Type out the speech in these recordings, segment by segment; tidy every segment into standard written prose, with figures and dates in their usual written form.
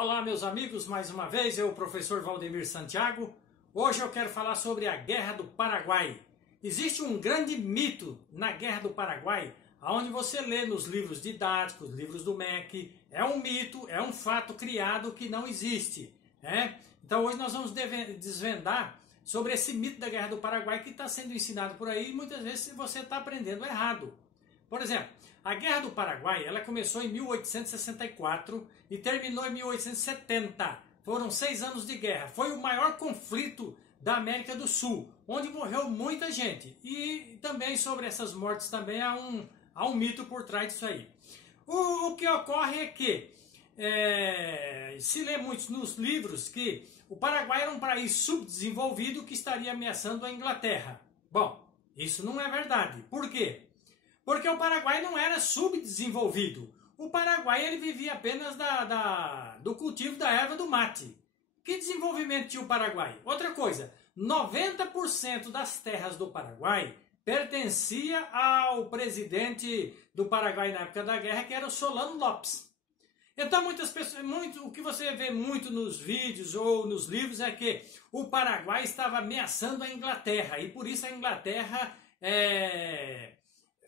Olá, meus amigos, mais uma vez, eu, o professor Valdemir Santiago. Hoje eu quero falar sobre a Guerra do Paraguai. Existe um grande mito na Guerra do Paraguai, onde você lê nos livros didáticos, livros do MEC, é um mito, é um fato criado que não existe. Então hoje nós vamos desvendar sobre esse mito da Guerra do Paraguai que está sendo ensinado por aí e muitas vezes você está aprendendo errado. Por exemplo, a Guerra do Paraguai ela começou em 1864 e terminou em 1870. Foram 6 anos de guerra. Foi o maior conflito da América do Sul, onde morreu muita gente. E também sobre essas mortes também há um mito por trás disso aí. O que ocorre é que se lê muito nos livros que o Paraguai era um país subdesenvolvido que estaria ameaçando a Inglaterra. Bom, isso não é verdade. Por quê? Porque o Paraguai não era subdesenvolvido. O Paraguai ele vivia apenas do cultivo da erva do mate. Que desenvolvimento tinha o Paraguai? Outra coisa, 90% das terras do Paraguai pertencia ao presidente do Paraguai na época da guerra, que era o Solano Lopes. Então muitas pessoas, o que você vê muito nos vídeos ou nos livros é que o Paraguai estava ameaçando a Inglaterra e por isso a Inglaterra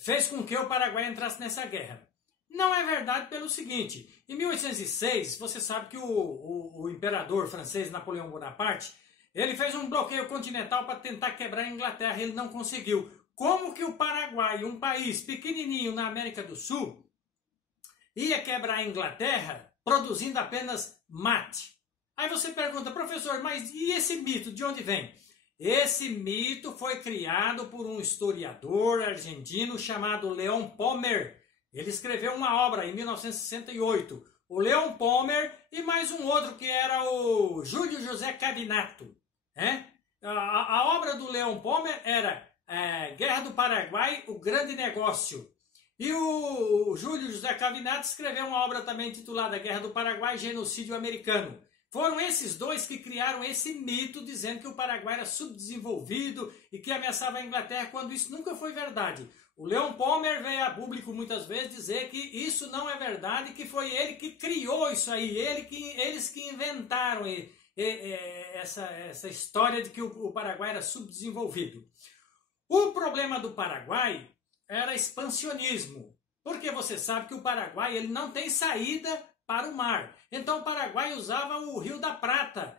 fez com que o Paraguai entrasse nessa guerra. Não é verdade pelo seguinte, em 1806, você sabe que o imperador francês Napoleão Bonaparte, ele fez um bloqueio continental para tentar quebrar a Inglaterra, ele não conseguiu. Como que o Paraguai, um país pequenininho na América do Sul, ia quebrar a Inglaterra produzindo apenas mate? Aí você pergunta, professor, mas e esse mito, de onde vem? Esse mito foi criado por um historiador argentino chamado Leon Pommer. Ele escreveu uma obra em 1968. O Leon Pommer e mais um outro que era o Júlio José Cavinato. A obra do Leon Pommer era Guerra do Paraguai, o Grande Negócio. E o Júlio José Cavinato escreveu uma obra também intitulada Guerra do Paraguai, Genocídio Americano. Foram esses dois que criaram esse mito dizendo que o Paraguai era subdesenvolvido e que ameaçava a Inglaterra, quando isso nunca foi verdade. O Leon Pommer veio a público muitas vezes dizer que isso não é verdade, que foi ele que criou isso aí, eles que inventaram essa história de que o Paraguai era subdesenvolvido. O problema do Paraguai era expansionismo, porque você sabe que o Paraguai ele não tem saída para o mar. Então o Paraguai usava o Rio da Prata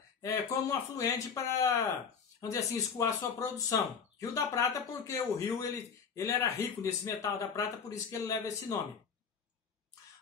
como um afluente para, vamos dizer assim, escoar sua produção. Rio da Prata porque o rio ele era rico nesse metal da prata, por isso que ele leva esse nome.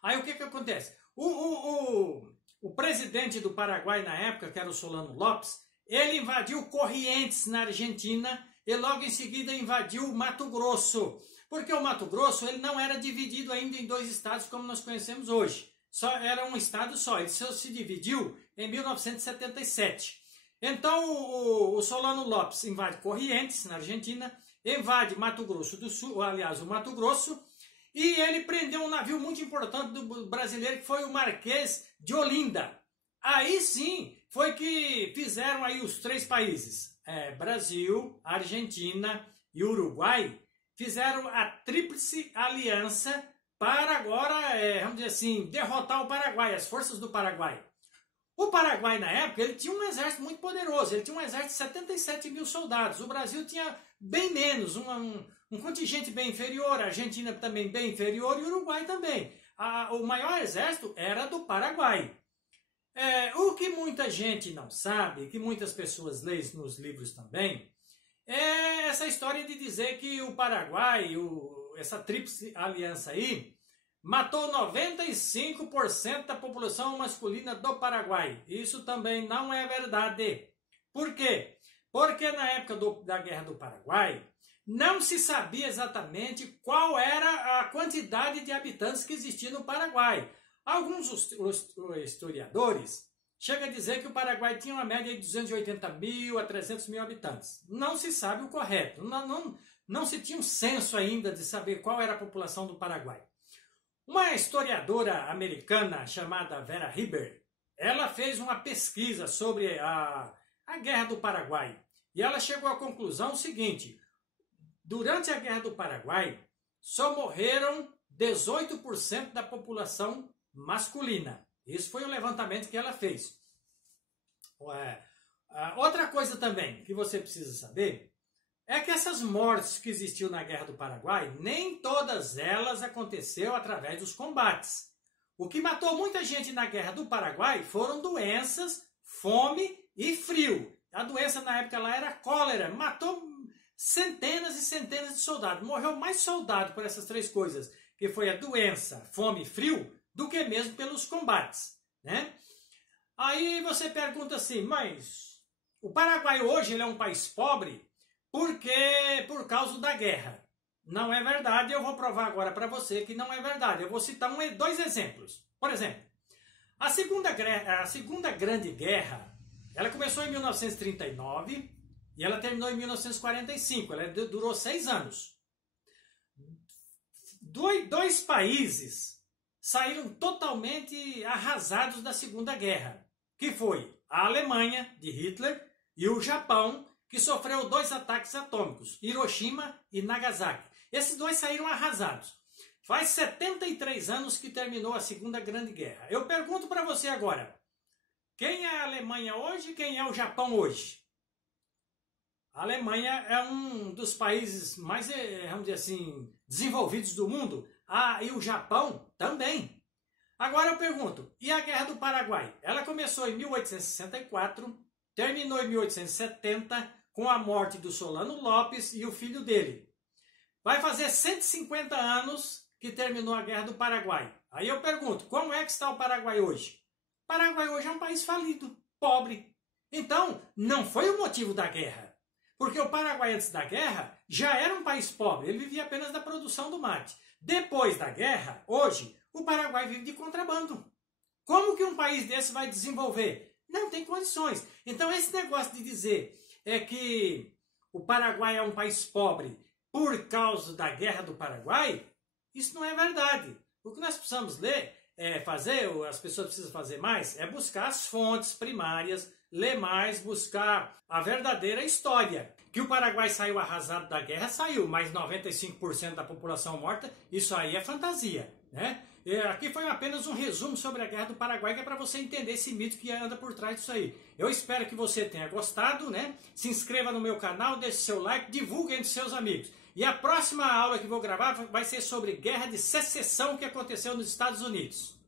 Aí o que acontece? O presidente do Paraguai na época, que era o Solano Lopes, ele invadiu Corrientes na Argentina e logo em seguida invadiu Mato Grosso. Porque o Mato Grosso ele não era dividido ainda em 2 estados como nós conhecemos hoje. Só era um estado só, ele se dividiu em 1977. Então o Solano Lopes invade Corrientes, na Argentina, invade Mato Grosso do Sul, aliás, o Mato Grosso, e ele prendeu um navio muito importante do brasileiro, que foi o Marquês de Olinda. Aí sim, foi que fizeram aí os 3 países, Brasil, Argentina e Uruguai, fizeram a Tríplice Aliança para agora, vamos dizer assim, derrotar o Paraguai, as forças do Paraguai. O Paraguai, na época, ele tinha um exército muito poderoso, ele tinha um exército de 77 mil soldados. O Brasil tinha bem menos, um contingente bem inferior, a Argentina também bem inferior e o Uruguai também. O maior exército era do Paraguai. O que muita gente não sabe, que muitas pessoas leem nos livros também, é essa história de dizer que o Paraguai, essa tríplice aliança aí, matou 95% da população masculina do Paraguai. Isso também não é verdade. Por quê? Porque na época da Guerra do Paraguai, não se sabia exatamente qual era a quantidade de habitantes que existia no Paraguai. Alguns historiadores chegam a dizer que o Paraguai tinha uma média de 280 mil a 300 mil habitantes. Não se sabe o correto. Não se tinha um censo ainda de saber qual era a população do Paraguai. Uma historiadora americana chamada Vera Ribber, ela fez uma pesquisa sobre a Guerra do Paraguai. E ela chegou à conclusão seguinte: durante a Guerra do Paraguai, só morreram 18% da população masculina. Isso foi o levantamento que ela fez. Outra coisa também que você precisa saber é que essas mortes que existiam na Guerra do Paraguai, nem todas elas aconteceram através dos combates. O que matou muita gente na Guerra do Paraguai foram doenças, fome e frio. A doença na época lá era cólera, matou centenas e centenas de soldados. Morreu mais soldado por essas três coisas, que foi a doença, fome e frio, do que mesmo pelos combates, né? Aí você pergunta assim, mas o Paraguai hoje ele é um país pobre por causa da guerra. Não é verdade, eu vou provar agora para você que não é verdade. Eu vou citar dois exemplos. Por exemplo, a segunda Grande Guerra, ela começou em 1939 e ela terminou em 1945. Ela durou 6 anos. Dois países saíram totalmente arrasados da Segunda Guerra, que foi a Alemanha, de Hitler, e o Japão, que sofreu 2 ataques atômicos, Hiroshima e Nagasaki. Esses dois saíram arrasados. Faz 73 anos que terminou a Segunda Grande Guerra. Eu pergunto para você agora, quem é a Alemanha hoje e quem é o Japão hoje? A Alemanha é um dos países mais, vamos dizer assim, desenvolvidos do mundo. E o Japão também. Agora eu pergunto, e a Guerra do Paraguai? Ela começou em 1864, terminou em 1870, com a morte do Solano Lopes e o filho dele. Vai fazer 150 anos que terminou a Guerra do Paraguai. Aí eu pergunto, como é que está o Paraguai hoje? O Paraguai hoje é um país falido, pobre. Então, não foi o motivo da guerra. Porque o Paraguai, antes da guerra, já era um país pobre. Ele vivia apenas da produção do mate. Depois da guerra, hoje, o Paraguai vive de contrabando. Como que um país desse vai desenvolver? Não tem condições. Então, esse negócio de dizer que o Paraguai é um país pobre por causa da Guerra do Paraguai, isso não é verdade. O que nós precisamos as pessoas precisam fazer mais, é buscar as fontes primárias, ler mais, buscar a verdadeira história. Que o Paraguai saiu arrasado da guerra, saiu, mas 95% da população morta, isso aí é fantasia, né? Aqui foi apenas um resumo sobre a Guerra do Paraguai, que é para você entender esse mito que anda por trás disso aí. Eu espero que você tenha gostado, né? Se inscreva no meu canal, deixe seu like, divulgue entre seus amigos. E a próxima aula que vou gravar vai ser sobre Guerra de Secessão que aconteceu nos Estados Unidos.